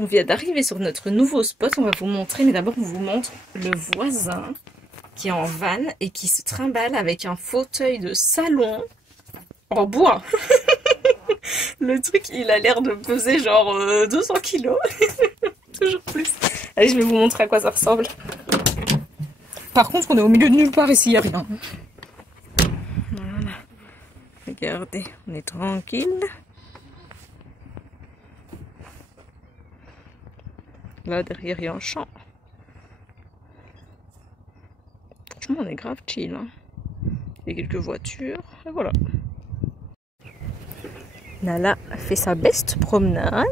On vient d'arriver sur notre nouveau spot, on va vous montrer, mais d'abord on vous montre le voisin qui est en van et qui se trimballe avec un fauteuil de salon en bois. Le truc, il a l'air de peser genre 200 kilos. Toujours plus. Allez, je vais vous montrer à quoi ça ressemble. Par contre, on est au milieu de nulle part ici, il n'y a rien. Voilà. Regardez, on est tranquille. Là, derrière, il y a un champ. Franchement, on est grave chill. Hein. Il y a quelques voitures, et voilà. Nala fait sa best promenade.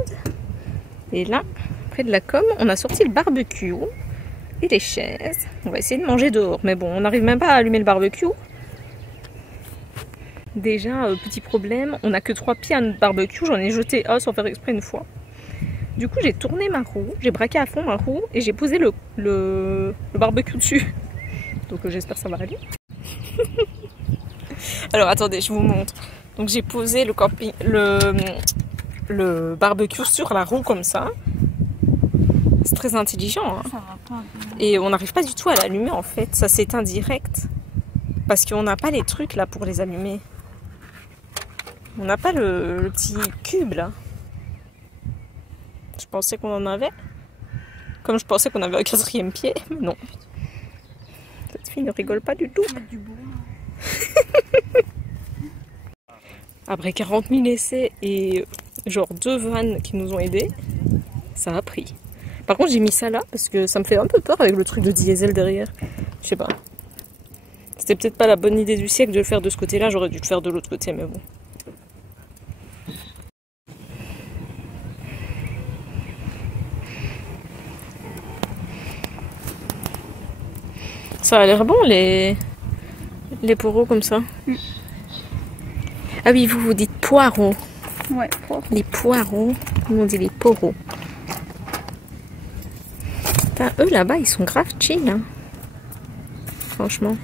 Et là, près de la com, on a sorti le barbecue et les chaises. On va essayer de manger dehors. Mais bon, on n'arrive même pas à allumer le barbecue. Déjà, petit problème, on n'a que 3 pieds à notre barbecue. J'en ai jeté un sans faire exprès une fois. Du coup, j'ai tourné ma roue, j'ai braqué à fond ma roue et j'ai posé le barbecue dessus. Donc j'espère que ça va aller. Alors attendez, je vous montre. Donc j'ai posé le barbecue sur la roue comme ça. C'est très intelligent. Hein. Et on n'arrive pas du tout à l'allumer en fait. Ça s'éteint direct. Parce qu'on n'a pas les trucs là pour les allumer. On n'a pas le petit cube là. Je pensais qu'on en avait. Comme je pensais qu'on avait un 4e pied. Mais non. Cette fille ne rigole pas du tout. Après 40 000 essais et genre 2 vannes qui nous ont aidés, ça a pris. Par contre, j'ai mis ça là parce que ça me fait un peu peur avec le truc de diesel derrière. Je sais pas. C'était peut-être pas la bonne idée du siècle de le faire de ce côté-là. J'aurais dû le faire de l'autre côté, mais bon. Ça a l'air bon les poireaux comme ça. Ah oui, vous dites poireaux. Ouais, poireaux. Les poireaux, nous on dit les poireaux. Putain, eux là-bas ils sont grave chill. Hein. Franchement.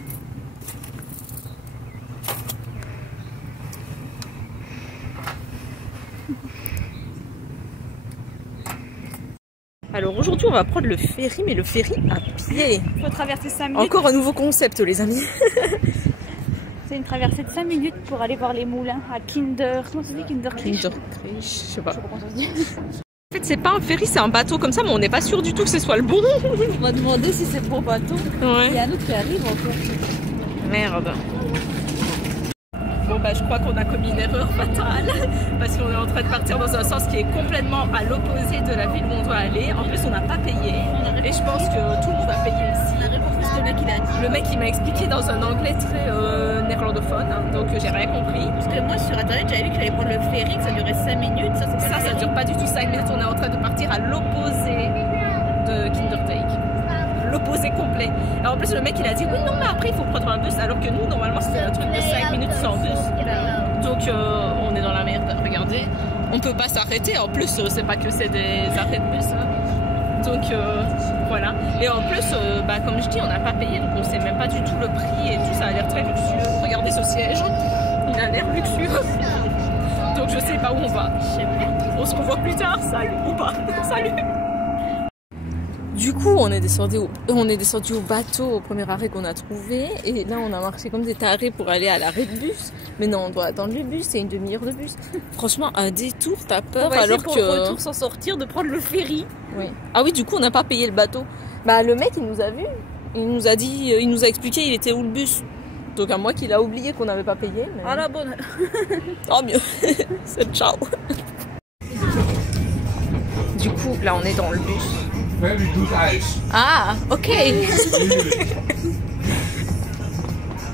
Alors aujourd'hui on va prendre le ferry, mais le ferry à pied. Il faut traverser 5 minutes. Encore un nouveau concept les amis. C'est une traversée de 5 minutes pour aller voir les moulins à Kinder. Comment ça se dit Kinderkirch? Je sais pas. Je sais pas comment ça se dit. En fait c'est pas un ferry, c'est un bateau comme ça, mais on n'est pas sûr du tout que ce soit le bon. On va demander si c'est le bon bateau. Ouais. Il y a un autre qui arrive encore. Merde. Bon bah je crois qu'on a commis une erreur fatale parce qu'on est en train de partir dans un sens qui est complètement à l'opposé de la ville où on doit aller. En plus on n'a pas payé et je pense que tout le monde a payé ici. Le mec il a dit. Le mec il m'a expliqué dans un anglais très néerlandophone, donc j'ai rien compris. Parce que moi sur internet j'avais vu que j'allais prendre le ferry, que ça durait 5 minutes. Ça dure pas du tout 5 minutes, on est en train de partir à l'opposé de Kindertake. L'opposé complet. Alors en plus le mec il a dit oui non mais après il faut prendre un bus alors que nous normalement c'était un truc de 5 minutes sans bus. Donc on est dans la merde, regardez. On peut pas s'arrêter, en plus c'est pas que c'est des arrêts de bus. Hein. Donc voilà. Et en plus bah, comme je dis on n'a pas payé donc on sait même pas du tout le prix et tout, ça a l'air très luxueux. Regardez ce siège, il a l'air luxueux. Donc je sais pas où on va. On se revoit plus tard, salut ou pas. Salut. Du coup, on est descendu au bateau au premier arrêt qu'on a trouvé. Et là, on a marché comme des tarés pour aller à l'arrêt de bus. Mais non, on doit attendre le bus, c'est une demi-heure de bus. Franchement, un détour, t'as peur alors que... pour retour s'en sortir, de prendre le ferry. Oui. Ah oui, du coup, on n'a pas payé le bateau. Bah, le mec, il nous a vus. Il nous a dit, il nous a expliqué il était où le bus. Donc à moi qu'il a oublié qu'on n'avait pas payé. Mais... Ah la bonne. Oh mieux. C'est ciao. Du coup, là, on est dans le bus. Ah, ok.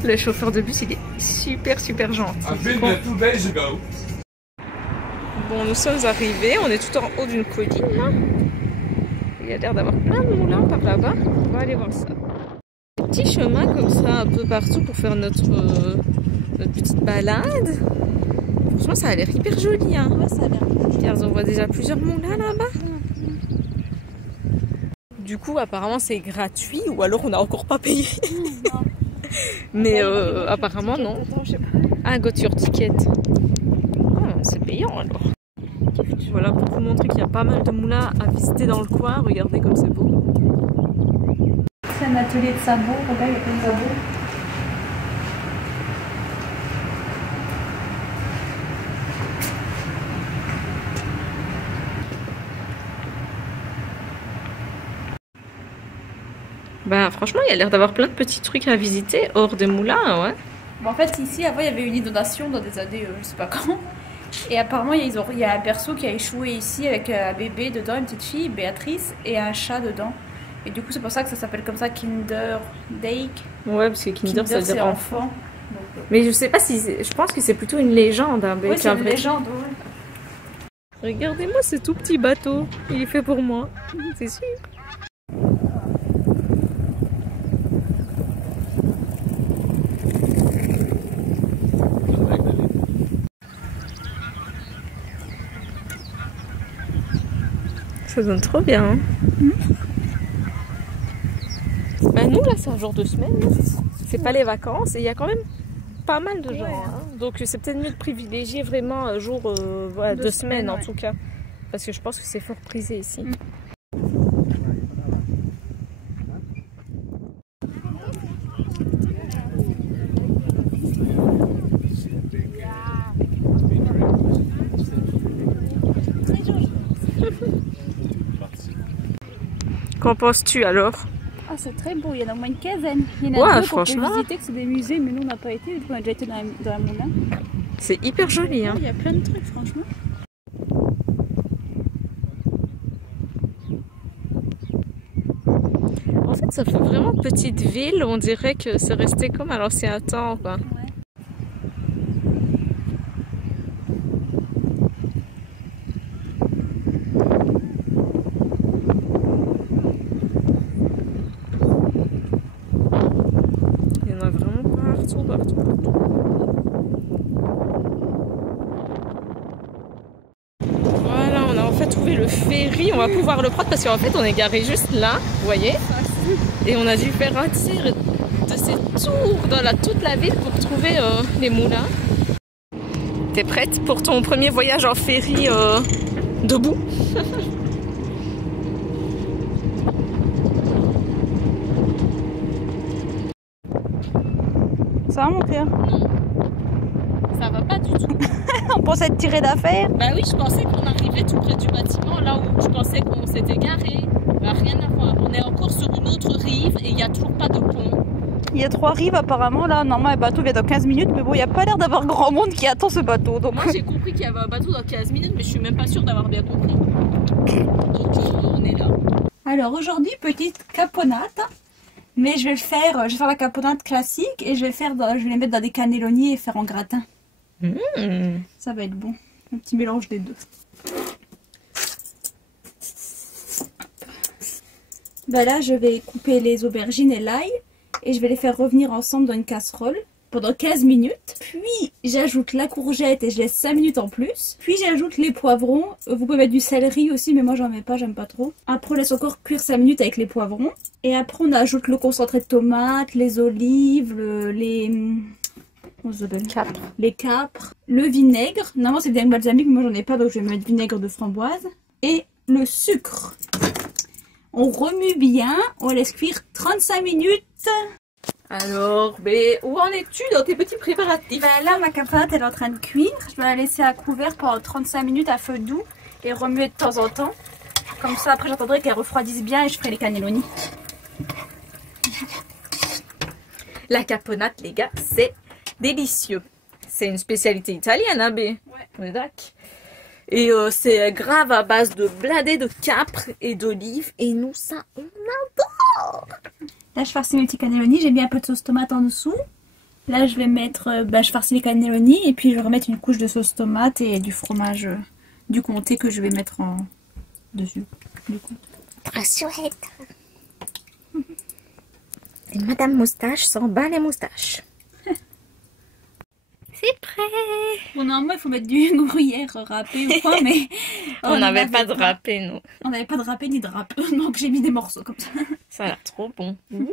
Le chauffeur de bus, il est super gentil. Bon, nous sommes arrivés. On est tout en haut d'une colline. Là. Il y a l'air d'avoir plein de moulins par là-bas. On va aller voir ça. Des petits chemins comme ça, un peu partout pour faire notre petite balade. Franchement, ça a l'air hyper joli. Hein. Ouais, ça a l'air. Car on voit déjà plusieurs moulins là-bas. Du coup, apparemment, c'est gratuit ou alors on n'a encore pas payé. Non. Mais apparemment, non. Ah, got your ticket. Ah, c'est payant alors. Voilà, pour vous montrer qu'il y a pas mal de moulins à visiter dans le coin. Regardez comme c'est beau. C'est un atelier de sabots, regarde, il y a plein de sabots. Bah franchement, il y a l'air d'avoir plein de petits trucs à visiter hors des moulins, ouais. Bon, en fait, ici, avant, il y avait une inondation dans des années, je sais pas quand. Et apparemment, il y a un berceau qui a échoué ici avec un bébé dedans, une petite fille, Béatrice, et un chat dedans. Et du coup, c'est pour ça que ça s'appelle comme ça, Kinderdijk. Ouais, parce que Kinder, ça veut c'est dire enfant. Donc, mais je sais pas si... Je pense que c'est plutôt une légende. Hein, oui, c'est une légende, ouais. Regardez-moi ce tout petit bateau. Il est fait pour moi. C'est sûr. Ça donne trop bien. Hein. Bah nous là c'est un jour de semaine, c'est pas les vacances et il y a quand même pas mal de gens. Hein. Donc c'est peut-être mieux de privilégier vraiment un jour voilà, de semaine en tout cas. Parce que je pense que c'est fort prisé ici. Qu'en penses-tu alors? Ah, c'est très beau, il y en a au moins une quinzaine. Il y en a deux qu'on peut visiter, que c'est des musées, mais nous on n'a pas été, on a déjà été dans un moulin. C'est hyper joli. Hein. Il y a plein de trucs, franchement. En fait, ça fait vraiment petite ville, on dirait que c'est resté comme à l'ancien temps. Quoi. Ouais. Voilà, on a en fait trouvé le ferry, on va pouvoir le prendre parce qu'en fait on est garé juste là, vous voyez, et on a dû faire un tir de ces tours dans toute la ville pour trouver les moulins. T'es prête pour ton premier voyage en ferry debout? Ça va mon cœur? Non, ça va pas du tout. On pensait être tiré d'affaire? Bah oui, je pensais qu'on arrivait tout près du bâtiment, là où je pensais qu'on s'était garé. Bah rien à voir, on est encore sur une autre rive et il n'y a toujours pas de pont. Il y a 3 rives apparemment, là normalement un bateau vient dans 15 minutes, mais bon il n'y a pas l'air d'avoir grand monde qui attend ce bateau. Donc... Moi j'ai compris qu'il y avait un bateau dans 15 minutes, mais je suis même pas sûre d'avoir bien compris. Donc on est là. Alors aujourd'hui, petite caponate. Mais je vais faire la caponate classique et je vais les mettre dans des cannelloni et faire en gratin. Ça va être bon. Un petit mélange des deux. Ben là, je vais couper les aubergines et l'ail et je vais les faire revenir ensemble dans une casserole pendant 15 minutes. Puis j'ajoute la courgette et je laisse 5 minutes en plus. Puis j'ajoute les poivrons. Vous pouvez mettre du céleri aussi, mais moi j'en mets pas, j'aime pas trop. Après on laisse encore cuire 5 minutes avec les poivrons. Et après on ajoute le concentré de tomates, les olives, les capres, le vinaigre. Normalement c'est le vinaigre balsamique, mais moi j'en ai pas, donc je vais mettre vinaigre de framboise. Et le sucre. On remue bien, on laisse cuire 35 minutes. Alors, où en es-tu dans tes petits préparatifs? Ben là, ma caponate elle est en train de cuire. Je vais la laisser à couvert pendant 35 minutes à feu doux et remuer de temps en temps. Comme ça, après, j'attendrai qu'elle refroidisse bien et je ferai les cannelloni. La caponate, les gars, c'est délicieux. C'est une spécialité italienne, hein, B? Ouais. On est d'accord. Et c'est grave à base de blindés de capres et d'olives. Et nous, ça, on adore! Là, je farcis mes petits cannelloni. J'ai mis un peu de sauce tomate en dessous. Là, je vais mettre... je farcis les cannelloni. Et puis, je vais remettre une couche de sauce tomate et du fromage du comté que je vais mettre dessus. Du coup. Très chouette. Et Madame Moustache s'en bat les moustaches. C'est prêt. Bon, normalement, il faut mettre du gruyère râpé ou quoi, mais... on n'avait pas de râpé, nous. On n'avait pas de râpé ni de râpe. Donc, j'ai mis des morceaux comme ça. Ça a l'air trop bon. Mmh.